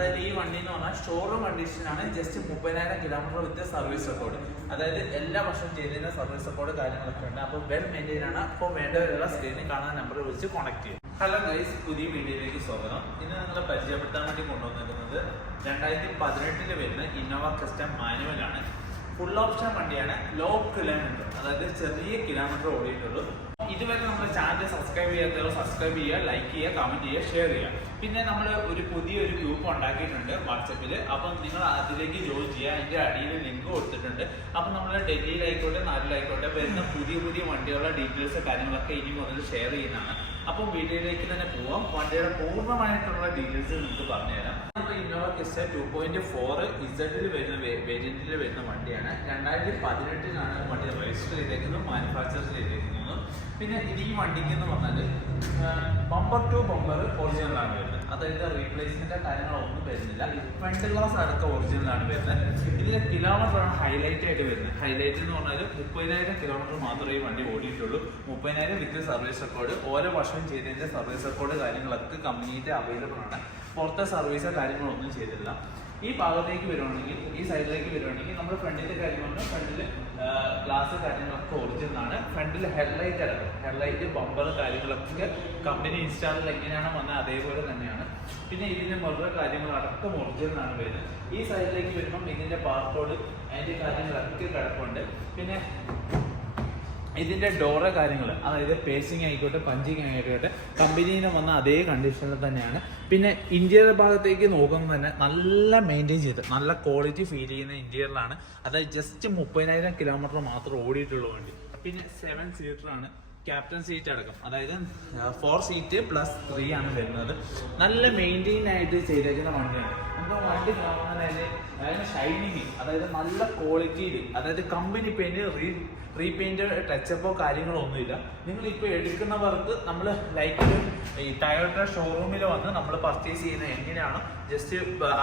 അതായത് ഈ വണ്ടി എന്ന് പറഞ്ഞാൽ ഷോറൂം കണ്ടീഷനാണ്. ജസ്റ്റ് 30,000 കിലോമീറ്റർ വിത്ത് സർവീസ് റെക്കോർഡ്. അതായത് എല്ലാ വർഷവും ചെയ്തതിന്റെ സർവീസ് റെക്കോർഡ് കാര്യങ്ങളൊക്കെ ഉണ്ട്. അപ്പോൾ വെൽ മെയിൻറ്റെയിൻ ആണ്. അപ്പോൾ വേണ്ടവരുള്ള സ്ക്രീനിൽ കാണുന്ന നമ്പർ വിളിച്ച് കോൺടാക്ട് ചെയ്യും. ഹലോ ഗൈസ്, പുതിയ വീഡിയോയിലേക്ക് സ്വാഗതം. ഇന്ന് നിങ്ങളെ പരിചയപ്പെടുത്താൻ വേണ്ടി കൊണ്ടുവന്നിരിക്കുന്നത് 2018 വരുന്ന ഇന്നോവ ക്രിസ്റ്റ മാനുവലാണ്. ഫുൾ ഓപ്ഷൻ വണ്ടിയാണ്. ലോ കിലോമീറ്റർ, അതായത് ചെറിയ കിലോമീറ്റർ ഓടിയിട്ടുള്ളൂ. ഇതുവരെ നമ്മുടെ ചാനൽ സബ്സ്ക്രൈബ് ചെയ്യാത്തവർ സബ്സ്ക്രൈബ് ചെയ്യുക, ലൈക്ക് ചെയ്യുക, കമന്റ് ചെയ്യുക, ഷെയർ ചെയ്യുക. പിന്നെ നമ്മൾ പുതിയൊരു ഗ്രൂപ്പ് ഉണ്ടാക്കിയിട്ടുണ്ട് വാട്സപ്പിൽ. അപ്പം നിങ്ങൾ അതിലേക്ക് ജോയിൻ ചെയ്യുക. അതിൻ്റെ അടിയിൽ ലിങ്ക് കൊടുത്തിട്ടുണ്ട്. അപ്പം നമ്മൾ ഡൽഹിയിലായിക്കോട്ടെ നാട്ടിലായിക്കോട്ടെ വരുന്ന പുതിയ വണ്ടികളുടെ ഡീറ്റെയിൽസ് കാര്യങ്ങളൊക്കെ ഇനി മുതൽ ഷെയർ ചെയ്യുന്നതാണ്. അപ്പം വീഡിയോയിലേക്ക് തന്നെ പോവാം. വണ്ടിയുടെ പൂർണ്ണമായിട്ടുള്ള ഡീറ്റെയിൽസ് നിങ്ങൾക്ക് പറഞ്ഞുതരാം. നമ്മുടെ ഇന്നോവ ക്രിസ്റ്റ 2.4 ഇസഡിൽ വരുന്ന വേരിയന്റിൽ വരുന്ന വണ്ടിയാണ്. 2018 വണ്ടി രജിസ്റ്റർ ചെയ്തേക്കുന്നത്, മാനുഫാക്ചർ ചെയ്തേക്കുന്നത്. പിന്നെ ഈ വണ്ടിക്ക് എന്ന് പറഞ്ഞാൽ ബമ്പർ ടു ബമ്പർ ഒറിജിനലാണ് വരുന്നത്. അതായത് റീപ്ലേസ്മെന്റ് കാര്യങ്ങളൊന്നും വരുന്നില്ല. ഫ്രണ്ട് ഗ്ലാസ് അടക്കം ഒറിജിനലാണ് വരുന്നത്. ഇതിന്റെ കിലോമീറ്റർ ആണ് ഹൈലൈറ്റ് ആയിട്ട് വരുന്നത്. ഹൈലൈറ്റ് എന്ന് പറഞ്ഞാൽ 30,000 കിലോമീറ്റർ മാത്രമേ ഈ വണ്ടി ഓടിയിട്ടുള്ളൂ. 30,000 വിത്ത് സർവീസ് റെക്കോർഡ്. ഓരോ വർഷം ചെയ്തതിന്റെ സർവീസ് റെക്കോർഡ് കാര്യങ്ങളൊക്കെ കമ്പനിയുടെ അവൈലബിൾ ആണ്. പുറത്തെ സർവീസോ കാര്യങ്ങളൊന്നും ചെയ്തില്ല. ഈ ഭാഗത്തേക്ക് വരുവാണെങ്കിൽ, ഈ സൈഡിലേക്ക് വരുവാണെങ്കിൽ നമ്മുടെ ഫ്രണ്ടിന്റെ കാര്യങ്ങളുണ്ട്. ഫ്രണ്ടിൽ ഗ്ലാസ് കാര്യങ്ങളൊക്കെ ഒറിജിനലാണ്. ഫ്രണ്ടിൽ ഹെഡ്ലൈറ്റ് അടക്കം, ഹെഡ്ലൈറ്റ് ബമ്പർ കാര്യങ്ങളൊക്കെ കമ്പനി ഇൻസ്റ്റാളിൽ എങ്ങനെയാണ് വന്നത് അതേപോലെ തന്നെയാണ്. പിന്നെ ഇതിന്റെ മിറർ കാര്യങ്ങളടക്കം ഒറിജിനലാണ് വരുന്നത്. ഈ സൈഡിലേക്ക് വരുമ്പം ഇതിന്റെ ബാർകോഡ് അതിന്റെ കാര്യങ്ങളൊക്കെ കിടപ്പുണ്ട്. പിന്നെ ഇതിന്റെ ഡോറ് കാര്യങ്ങൾ, അതായത് പേസിങ് ആയിക്കോട്ടെ പഞ്ചിങ് ആയിക്കോട്ടെ കമ്പനിയിൽ നിന്ന് വന്ന അതേ കണ്ടീഷനിൽ തന്നെയാണ്. പിന്നെ ഇന്റീരിയർ ഭാഗത്തേക്ക് നോക്കുമ്പോൾ തന്നെ നല്ല മെയിൻറ്റെയിൻ ചെയ്ത് നല്ല ക്വാളിറ്റി ഫീൽ ചെയ്യുന്ന ഇന്റീരിയറിലാണ്. അതായത് ജസ്റ്റ് 30,000 കിലോമീറ്റർ മാത്രം ഓടിയിട്ടുള്ള വണ്ടി. പിന്നെ 7 സീറ്ററാണ്. ക്യാപ്റ്റൻ സീറ്റ് അടക്കം, അതായത് 4 സീറ്റ് പ്ലസ് 3 ആണ് വരുന്നത്. നല്ല മെയിൻറ്റെയിൻ ആയിട്ട് ചെയ്തേക്കുന്ന വണ്ടിയാണ്. നമുക്ക് വണ്ടി കാണാൻ അതായത് ഷൈനിങ്, അതായത് നല്ല ക്വാളിറ്റിയിൽ, അതായത് കമ്പനി പെയിന്റ് റീപെയിന്റ് ടച്ചപ്പോ കാര്യങ്ങളോ ഒന്നുമില്ല. നിങ്ങൾ ഇപ്പോൾ എടുക്കുന്നവർക്ക് നമ്മൾ ലൈക്ക് ഈ ടയോട്ട ഷോറൂമിൽ വന്ന് നമ്മൾ പർച്ചേസ് ചെയ്യുന്നത് എങ്ങനെയാണോ ജസ്റ്റ്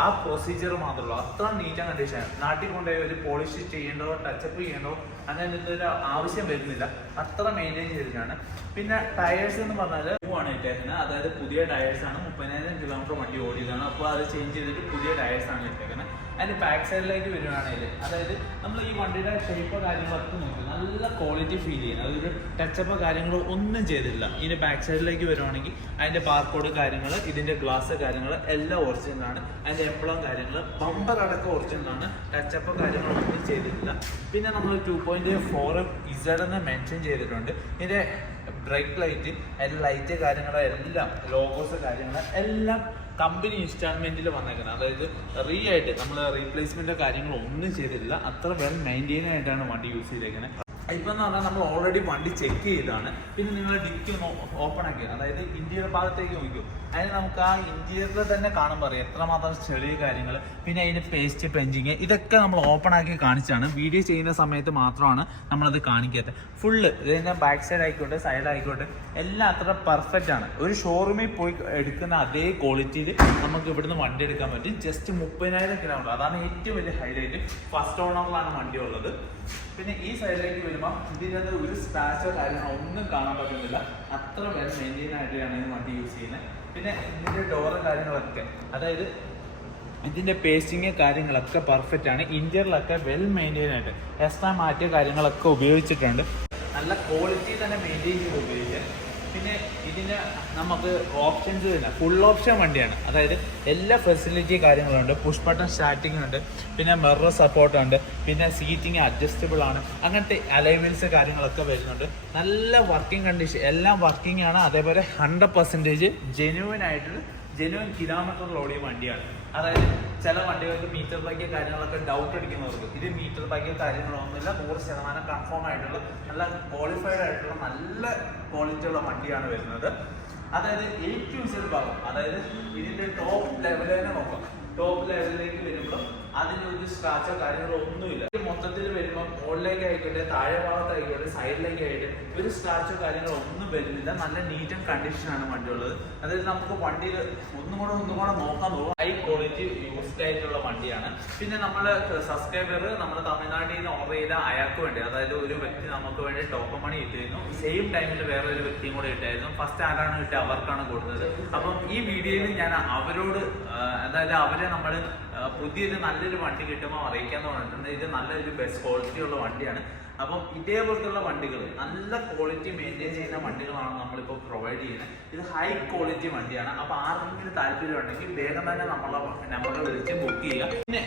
ആ പ്രൊസീജിയർ മാത്രമേ ഉള്ളൂ. അത്ര നീറ്റ് ആൻഡ് കണ്ടീഷനാണ്. നാട്ടിൽ കൊണ്ടുപോയി ഒരു പോളിഷ് ചെയ്യേണ്ടതോ ടച്ചപ്പ് ചെയ്യേണ്ടതോ അങ്ങനത്തെ ഒരു ആവശ്യം വരുന്നില്ല. അത്ര മെയിൻറ്റെയിൻ ചെയ്തിട്ടാണ്. പിന്നെ ടയേഴ്സ് എന്ന് പറഞ്ഞാൽ ആണ് ഇട്ടേക്കുന്നത്. അതായത് പുതിയ ടയേഴ്സ് ആണ്. 30,000 കിലോമീറ്റർ വണ്ടി ഓടിയതാണ്. അപ്പോൾ അത് ചേഞ്ച് ചെയ്തിട്ട് പുതിയ ടയേഴ്സ് ആണ് ഇട്ടേക്കുന്നത്. അതിന്റെ ബാക്ക് സൈഡിലേക്ക് വരുവാണെങ്കിൽ, അതായത് നമ്മൾ ഈ വണ്ടിയുടെ ഷേപ്പ് കാര്യങ്ങളൊക്കെ നോക്കി നല്ല ക്വാളിറ്റി ഫീൽ ചെയ്യുന്നത്. അതൊരു ടച്ചപ്പ് കാര്യങ്ങളോ ഒന്നും ചെയ്തിട്ടില്ല. ഇതിന്റെ ബാക്ക് സൈഡിലേക്ക് വരുവാണെങ്കിൽ അതിന്റെ ബാർകോഡ് കാര്യങ്ങൾ, ഇതിന്റെ ഗ്ലാസ് കാര്യങ്ങൾ എല്ലാം ഒറിജിനലാണ്. അതിന്റെ എംബ്ലം കാര്യങ്ങൾ, ബമ്പർ അടക്കം ഒറിജിനലാണ്. ടച്ചപ്പ് കാര്യങ്ങളൊന്നും ചെയ്തിട്ടില്ല. പിന്നെ നമ്മൾ 2.4 ഇസഡ് എന്ന് മെൻഷൻ ചെയ്തിട്ടുണ്ട്. ഇതിന്റെ ബ്രേക്ക് ലൈറ്റ്, അതിന്റെ ലൈറ്റ് കാര്യങ്ങൾ എല്ലാം, ലോഗോസ് കാര്യങ്ങൾ എല്ലാം കമ്പനി ഇൻസ്റ്റാൾമെന്റിൽ വന്നേക്കുന്നത്. അതായത് ആയിട്ട് നമ്മൾ റീപ്ലേസ്മെന്റ് കാര്യങ്ങളോ ഒന്നും ചെയ്തിട്ടില്ല. അത്ര വെൽ മെയിൻറ്റെയിൻ ആയിട്ടാണ് വണ്ടി യൂസ് ചെയ്തേക്കുന്നത്. ഇപ്പം എന്ന് പറഞ്ഞാൽ നമ്മൾ ഓൾറെഡി വണ്ടി ചെക്ക് ചെയ്താണ്. പിന്നെ നിങ്ങൾ ഡിക്കി ഓപ്പൺ ആക്കി, അതായത് ഇന്റീരിയർ ഭാഗത്തേക്ക് നോക്കും. അതിന് നമുക്ക് ആ ഇന്റീരിയറിൽ തന്നെ കാണുമ്പോൾ അറിയാം എത്രമാത്രം ചെറിയ കാര്യങ്ങൾ. പിന്നെ അതിന് പേസ്റ്റ് പെഞ്ചിങ് ഇതൊക്കെ നമ്മൾ ഓപ്പൺ ആക്കി കാണിച്ചാണ്. വീഡിയോ ചെയ്യുന്ന സമയത്ത് മാത്രമാണ് നമ്മളത് കാണിക്കാത്തത്. ഫുള്ള് ഇതിൻ്റെ ബാക്ക് സൈഡ് ആയിക്കോട്ടെ സൈഡ് ആയിക്കോട്ടെ എല്ലാം അത്ര പെർഫെക്റ്റ് ആണ്. ഒരു ഷോറൂമിൽ പോയി എടുക്കുന്ന അതേ ക്വാളിറ്റിയിൽ നമുക്ക് ഇവിടുന്ന് വണ്ടി എടുക്കാൻ പറ്റും. ജസ്റ്റ് 30,000 കിലോമീറ്റർ, അതാണ് ഏറ്റവും വലിയ ഹൈലൈറ്റ്. ഫസ്റ്റ് ഓണറിലാണ് വണ്ടി ഉള്ളത്. പിന്നെ ഈ സൈഡിലേക്ക് വരുമ്പോൾ ഇതിനകത്ത് ഒരു സ്ക്രാച്ചോ കാര്യങ്ങളോ ഒന്നും കാണാൻ പറ്റുന്നില്ല. അത്ര വെൽ മെയിൻറ്റെയിൻ ആയിട്ടാണ് ഈ വണ്ടി യൂസ് ചെയ്യുന്നത്. പിന്നെ ഇതിൻ്റെ ഡോറ് കാര്യങ്ങളൊക്കെ, അതായത് ഇതിൻ്റെ പേസ്റ്റിങ് കാര്യങ്ങളൊക്കെ പെർഫെക്റ്റ് ആണ്. ഇന്റീരിയറിലൊക്കെ വെൽ മെയിൻറ്റെയിൻ ആയിട്ട് എക്സ്ട്രാ മാറ്റിയ കാര്യങ്ങളൊക്കെ ഉപയോഗിച്ചിട്ടുണ്ട്. നല്ല ക്വാളിറ്റി തന്നെ മെയിൻറ്റെയിൻ ചെയ്ത് ഉപയോഗിക്കാൻ. പിന്നെ ഇതിന് നമുക്ക് ഓപ്ഷൻസ് തന്നെ ഫുൾ ഓപ്ഷൻ വണ്ടിയാണ്. അതായത് എല്ലാ ഫെസിലിറ്റി കാര്യങ്ങളുണ്ട്. പുഷ് ബട്ടൺ സ്റ്റാർട്ടിംഗ് ഉണ്ട്. പിന്നെ മിറർ സപ്പോർട്ട് ഉണ്ട്. പിന്നെ സീറ്റിംഗ് അഡ്ജസ്റ്റബിൾ ആണ്. അങ്ങനത്തെ അലോയ് വീൽസ് കാര്യങ്ങളൊക്കെ വരുന്നുണ്ട്. നല്ല വർക്കിംഗ് കണ്ടീഷൻ, എല്ലാം വർക്കിംഗ് ആണ്. അതേപോലെ 100% ജെന്യുവൻ കിലോമീറ്റർ ഓടിയ വണ്ടിയാണ്. അതായത് ചില വണ്ടികൾക്ക് മീറ്റർ ബൈക്ക് കാര്യങ്ങളൊക്കെ ഡൗട്ട് അടിക്കുന്നവർക്ക് ഇത് മീറ്റർ ബൈക്ക് കാര്യങ്ങളൊന്നുമില്ല. 100% കൺഫേം ആയിട്ടുള്ള നല്ല ക്വാളിഫൈഡ് ആയിട്ടുള്ള നല്ല ക്വാളിറ്റി ഉള്ള വണ്ടിയാണ് വരുന്നത്. അതായത് A to Z ഭാഗം, അതായത് ഇതിന്റെ ടോപ്പ് ലെവൽ തന്നെ നോക്കാം. ടോപ്പ് ലെവലിലേക്ക് വരുമ്പോൾ അതിനൊരു സ്ക്രാച്ചോ കാര്യങ്ങളോ ഒന്നുമില്ല. മൊത്തത്തിൽ വരുമ്പോൾ മുകളിലേക്ക് ആയിക്കോട്ടെ താഴെ ഭാഗത്തായിക്കോട്ടെ സൈഡിലേക്ക് ആയിട്ട് ഒരു സ്ക്രാച്ചോ കാര്യങ്ങളോ ഒന്നും വരുന്നില്ല. നല്ല നീറ്റ് ആൻഡ് കണ്ടീഷനാണ് വണ്ടി ഉള്ളത്. അതായത് നമുക്ക് വണ്ടിയിൽ ഒന്നും കൂടെ നോക്കാൻ പോകും. ഹൈ ക്വാളിറ്റി യൂസ്ഡ് ആയിട്ടുള്ള വണ്ടിയാണ്. പിന്നെ നമ്മള് സബ്സ്ക്രൈബർ നമ്മുടെ തമിഴ്നാട്ടിൽ നിന്ന് ഓർഡർ ചെയ്ത അയാൾക്ക് വേണ്ടി, അതായത് ഒരു വ്യക്തി നമുക്ക് വേണ്ടി ടോക്കൺ മണി ഇട്ടിരുന്നു. സെയിം ടൈമിൽ വേറെ ഒരു വ്യക്തിയും കൂടെ ഇട്ടായിരുന്നു. ഫസ്റ്റ് ആരാണ് കിട്ടിയത് അവർക്കാണ് കൊടുത്തത്. അപ്പം ഈ വീഡിയോയിൽ ഞാൻ അവരോട്, അതായത് അവരെ നമ്മൾ പുതിയൊരു നല്ലൊരു വണ്ടി കിട്ടുമ്പോൾ അറിയിക്കാന്ന് പറഞ്ഞിട്ടുണ്ട്. ഇത് നല്ലൊരു ബെസ്റ്റ് ക്വാളിറ്റി ഉള്ള വണ്ടിയാണ്. അപ്പം ഇതേപോലത്തുള്ള വണ്ടികൾ, നല്ല ക്വാളിറ്റി മെയിൻറ്റെയിൻ ചെയ്യുന്ന വണ്ടികളാണ് നമ്മളിപ്പോൾ പ്രൊവൈഡ് ചെയ്യുന്നത്. ഇത് ഹൈ ക്വാളിറ്റി വണ്ടിയാണ്. അപ്പോൾ ആർക്കെങ്കിലും താല്പര്യം ഉണ്ടെങ്കിൽ വേഗം തന്നെ നമ്മളെ നമ്പറിൽ വിളിച്ച് ബുക്ക് ചെയ്യുക. പിന്നെ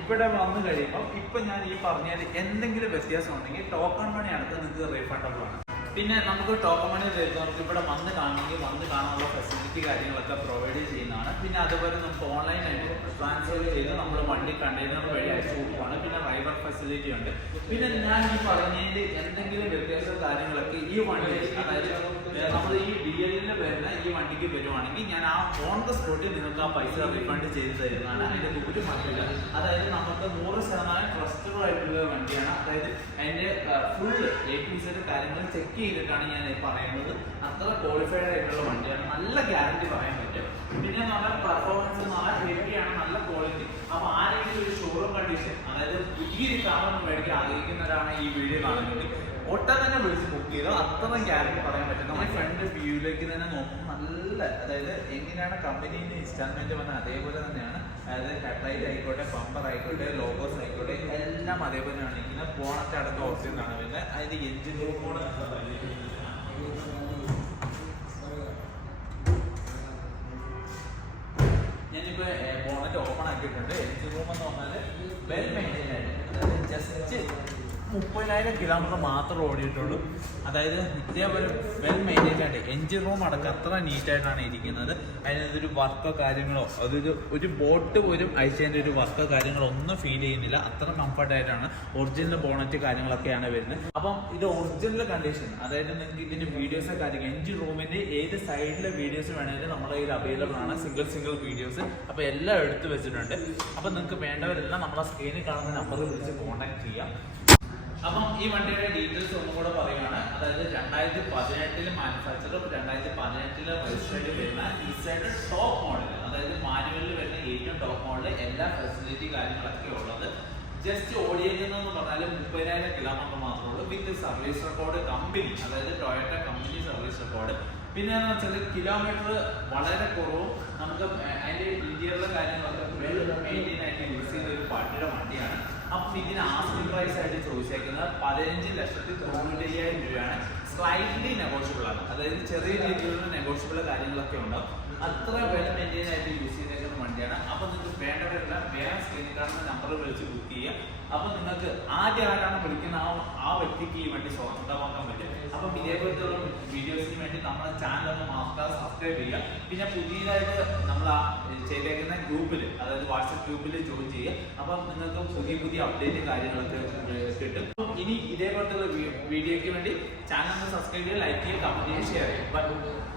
ഇവിടെ വന്നു കഴിയുമ്പോൾ ഇപ്പം ഞാൻ ഈ പറഞ്ഞാൽ എന്തെങ്കിലും വ്യത്യാസം ഉണ്ടെങ്കിൽ ടോക്കൺ മണി അടക്കം നിങ്ങൾക്ക് റീഫണ്ടബിൾ ആണ്. പിന്നെ നമുക്ക് ടോക്കൺ മണി വരുന്നവർക്ക് ഇവിടെ വന്ന് കാണാനുള്ള ഫെസിലിറ്റി കാര്യങ്ങളൊക്കെ പ്രൊവൈഡ് ചെയ്യുന്നതാണ്. പിന്നെ അതുപോലെ നമുക്ക് ഓൺലൈനായിട്ട് ട്രാൻസ്ഫർ ചെയ്ത് നമ്മൾ വണ്ടി കണ്ടെയ്നർ വഴി അയച്ചു കൊടുക്കുകയാണ്. പിന്നെ ഡ്രൈവർ ഫെസിലിറ്റി ഉണ്ട്. പിന്നെ ഞാൻ ഈ പറഞ്ഞതിൽ എന്തെങ്കിലും വ്യത്യാസം കാര്യങ്ങളൊക്കെ ഈ വണ്ടി, അതായത് നമ്മൾ ഈ DL വരുന്ന ഈ വണ്ടിക്ക് വരുവാണെങ്കിൽ ഞാൻ ആ ഓൺ ദ സ്പോട്ടിൽ നിങ്ങൾക്ക് ആ പൈസ റീഫണ്ട് ചെയ്ത് തരുന്നതാണ്. അതിൻ്റെ ഒരു മാറ്റമില്ല. അതായത് നമുക്ക് 100% ട്രസ്റ്റബിൾ ആയിട്ടുള്ള വണ്ടിയാണ്. അതായത് അതിൻ്റെ ഫുൾ A-to-Z കാര്യങ്ങൾ ചെക്ക് ചെയ്തിട്ടാണ് ഞാൻ പറയുന്നത്. അത്ര ക്വാളിഫൈഡ് ആയിട്ടുള്ള വണ്ടിയാണ്. നല്ല ഗ്യാരണ്ടി പറയാൻ പറ്റും. പിന്നെ നല്ല പെർഫോമൻസ്, നല്ല ഹെവിയാണ്, നല്ല ക്വാളിറ്റി. അപ്പൊ ആരെങ്കിലും ഒരു ഷോറൂം കണ്ടീഷൻ, അതായത് പുതിയൊരു കാറൊന്നും മേടിക്കാൻ ആഗ്രഹിക്കുന്നവരാണ് ഈ വീഡിയോ കാണുന്നത്, ഒട്ടം തന്നെ വിളിച്ച് ബുക്ക് ചെയ്തോ. അത്ര ഗ്യാരണ്ടി പറയാൻ പറ്റും. നമ്മൾ ഫ്രണ്ട് വ്യൂയിലേക്ക് തന്നെ നോക്കും. നല്ല, അതായത് എങ്ങനെയാണ് കമ്പനീൻ്റെ ഇൻസ്റ്റാൾമെന്റ് വന്നത് അതേപോലെ തന്നെയാണ്. അതായത് ഹെഡ്ലൈറ്റ് ആയിക്കോട്ടെ, ബമ്പർ ആയിക്കോട്ടെ, ലോഗോസ് ആയിക്കോട്ടെ, എല്ലാം അതേപോലെയാണ് ഇരിക്കുന്നത്. ബോണറ്റ് അടക്കം ഓപ്ഷനാണ് വരുന്നത്. അതിന്റെ എഞ്ചിൻ റൂമോട് ഞാനിപ്പോ ബോണറ്റ് ഓപ്പൺ ആക്കിയിട്ടുണ്ട്. എഞ്ചിൻ റൂം എന്ന് പറഞ്ഞാൽ വെൽ മെയിൻറ്റൈൻ ആയിട്ട്, അതായത് ജസ്റ്റ് 30,000 കിലോമീറ്റർ മാത്രമേ ഓടിയിട്ടുള്ളൂ. അതായത് ഇതേപോലെ വെൽ മെയിൻറ്റൈൻ ആയിട്ട് എഞ്ചിൻ റൂം അടക്കം അത്ര നീറ്റായിട്ടാണ് ഇരിക്കുന്നത്. അതിനൊരു വർക്കോ കാര്യങ്ങളോ, ഒരു ബോട്ട് പോലും അയച്ചതിൻ്റെ ഒരു വർക്കോ കാര്യങ്ങളോ ഒന്നും ഫീൽ ചെയ്യുന്നില്ല. അത്ര കംഫർട്ടായിട്ടാണ്. ഒറിജിനൽ ബോണറ്റ് കാര്യങ്ങളൊക്കെയാണ് വരുന്നത്. അപ്പം ഇത് ഒറിജിനൽ കണ്ടീഷൻ, അതായത് നിങ്ങൾക്ക് ഇതിൻ്റെ വീഡിയോസ് കാര്യങ്ങൾ, എഞ്ചിൻ റൂമിൻ്റെ ഏത് സൈഡിലെ വീഡിയോസ് വേണമെങ്കിലും നമ്മുടെ കയ്യിൽ അവൈലബിൾ ആണ്. Single videos. അപ്പോൾ എല്ലാം എടുത്തു വെച്ചിട്ടുണ്ട്. അപ്പം നിങ്ങൾക്ക് വേണ്ടവരെല്ലാം നമ്മളെ സ്ക്രീനിൽ കാണുന്ന നമ്പറിൽ വിളിച്ച് കോൺടാക്ട് ചെയ്യാം. അപ്പം ഈ വണ്ടിയുടെ ഡീറ്റെയിൽസ് ഒന്നും കൂടെ പറയുകയാണ്. അതായത് 2018 മാനുഫാക്ചർ, 2018 രജിസ്ട്രേഡ് വരുന്ന ഈ സൈഡ് ടോപ്പ് മോഡൽ, അതായത് മാനുവലിൽ വരുന്ന ഏറ്റവും ടോപ്പ് മോഡൽ, എല്ലാ ഫെസിലിറ്റി കാര്യങ്ങളൊക്കെ ഉള്ളത്. ജസ്റ്റ് ഓടിയേക്കുന്നതെന്ന് പറഞ്ഞാൽ 30,000 കിലോമീറ്റർ മാത്രമേ ഉള്ളൂ. വിത്ത് സർവീസ് റെക്കോർഡ് കമ്പനി, അതായത് ടൊയോട്ട കമ്പനി സർവീസ് റെക്കോർഡ്. പിന്നെ എന്ന് വെച്ചാൽ കിലോമീറ്റർ വളരെ കുറവും. നമുക്ക് അതിൻ്റെ ഇന്റീരിയറിലെ കാര്യങ്ങളൊക്കെ വെൽ മെയിൻറ്റെയിൻ ആയിട്ട് യൂസ് ചെയ്ത ഒരു വണ്ടിയാണ്. അപ്പം ഇതിന് ആസ്കിംഗ് പ്രൈസ് ആയിട്ട് ചോദിച്ചേക്കുന്നത് 15,95,000 രൂപയാണ്. സ്ലൈറ്റ്ലി നെഗോഷ്യബിൾ ആണ്. അതായത് ചെറിയ രീതിയിലുള്ള നെഗോഷ്യബിൾ കാര്യങ്ങളൊക്കെ ഉണ്ടാവും. അത്ര വെൽ മെയിൻറ്റെയിൻ ആയിട്ട് യൂസ് ചെയ്തേക്കുന്ന വണ്ടിയാണ്. അപ്പം നിങ്ങൾക്ക് വേണ്ടവരെല്ലാം വേറെ സ്ക്രീനിൽ കാണുന്ന നമ്പർ വിളിച്ച് ബുക്ക് ചെയ്യുക. അപ്പം നിങ്ങൾക്ക് ആദ്യം ആരാണ് വിളിക്കുന്ന ആ വ്യക്തിക്ക് ഈ വണ്ടി സ്വന്തമാക്കാൻ പറ്റും. അപ്പം ഇതേപോലത്തെ വീഡിയോസിന് വേണ്ടി നമ്മുടെ ചാനൽ ഒന്ന് മറക്കാതെ സബ്സ്ക്രൈബ് ചെയ്യുക. പിന്നെ പുതിയതായിട്ട് നമ്മൾ ചെയ്തേക്കുന്ന ഗ്രൂപ്പിൽ, അതായത് വാട്സപ്പ് ഗ്രൂപ്പിൽ ജോയിൻ ചെയ്യുക. അപ്പം നിങ്ങൾക്ക് പുതിയ അപ്ഡേറ്റ് കാര്യങ്ങളൊക്കെ കിട്ടും. ഇനി ഇതേപോലത്തെ വീഡിയോയ്ക്ക് വേണ്ടി ചാനൽ ഒന്ന് സബ്സ്ക്രൈബ് ചെയ്യുക, ലൈക്ക് ചെയ്യുക, കമന്റ് ചെയ്യുക, ഷെയർ ചെയ്യുക.